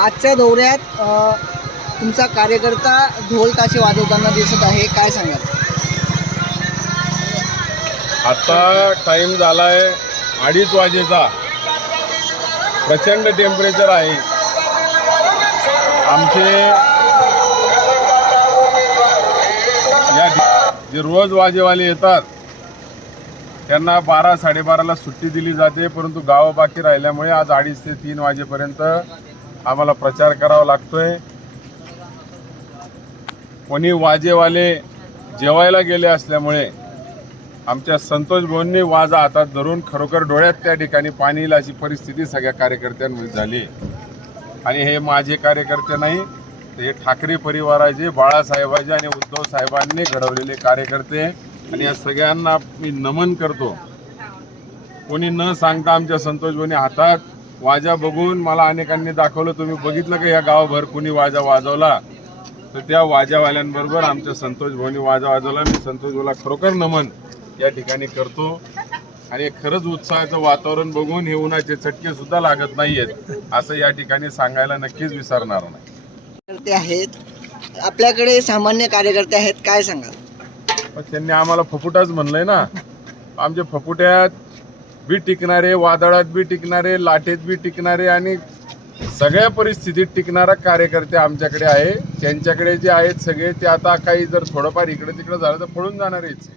आजच्या दौऱ्यात तुमचा कार्यकर्ता ढोल ताशे वाजवताना दिसत आहे. काय सांगाल? आता टाईम आहे अडीच वाजेचा. प्रचंड टेम्परेचर आहे. आमचे या जे रोज वाजेवाले येतात त्यांना बारा साडेबाराला सुट्टी दिली जाते परंतु गावं बाकी राहिल्यामुळे आज अडीच ते तीन वाजेपर्यंत आम्हाला प्रचार करावा लागतोय. कोणी वाजेवाले जेवायला गेले असल्यामुळे आमच्या संतोष भाऊंनी वाजा हातात धरून खरोखर डोळ्यात त्या ठिकाणी पाणी येईल अशी परिस्थिती सगळ्या कार्यकर्त्यांमध्ये झाली. आणि हे माझे कार्यकर्ते नाही हे ठाकरे परिवाराचे बाळासाहेबाचे आणि उद्धव साहेबांनी घडवलेले कार्यकर्ते. आणि या सगळ्यांना मी नमन करतो. कोणी न सांगता आमच्या संतोष भाऊनी हातात वाजा बघून मला अनेकांनी दाखवलं. तुम्ही बघितलं का या गावभर कोणी वाजा वाजवला? तर त्या वाजावाल्यांबरोबर आमच्या संतोष भाऊनी वाजा वाजवला. मी संतोष भाऊला खरोखर नमन या ठिकाणी करतो. आणि खरंच उत्साहाचं वातावरण बघून हे उन्हाचे चटके सुद्धा लागत नाहीयेत असं या ठिकाणी सांगायला नक्कीच विसरणार नाही. आहेत. आपल्याकडे सामान्य कार्यकर्ते आहेत. काय पण त्यांनी आम्हाला फपुटाच म्हणलंय ना. आमच्या फपुट्यात बी टिकणारे वादळात बी टिकणारे लाटेत बी टिकणारे आणि सगळ्या परिस्थितीत टिकणारा कार्यकर्ते आमच्याकडे आहे. त्यांच्याकडे जे आहेत सगळे ते आता काही जर थोडंफार इकडे तिकडे झालं तर पळून जाणारेच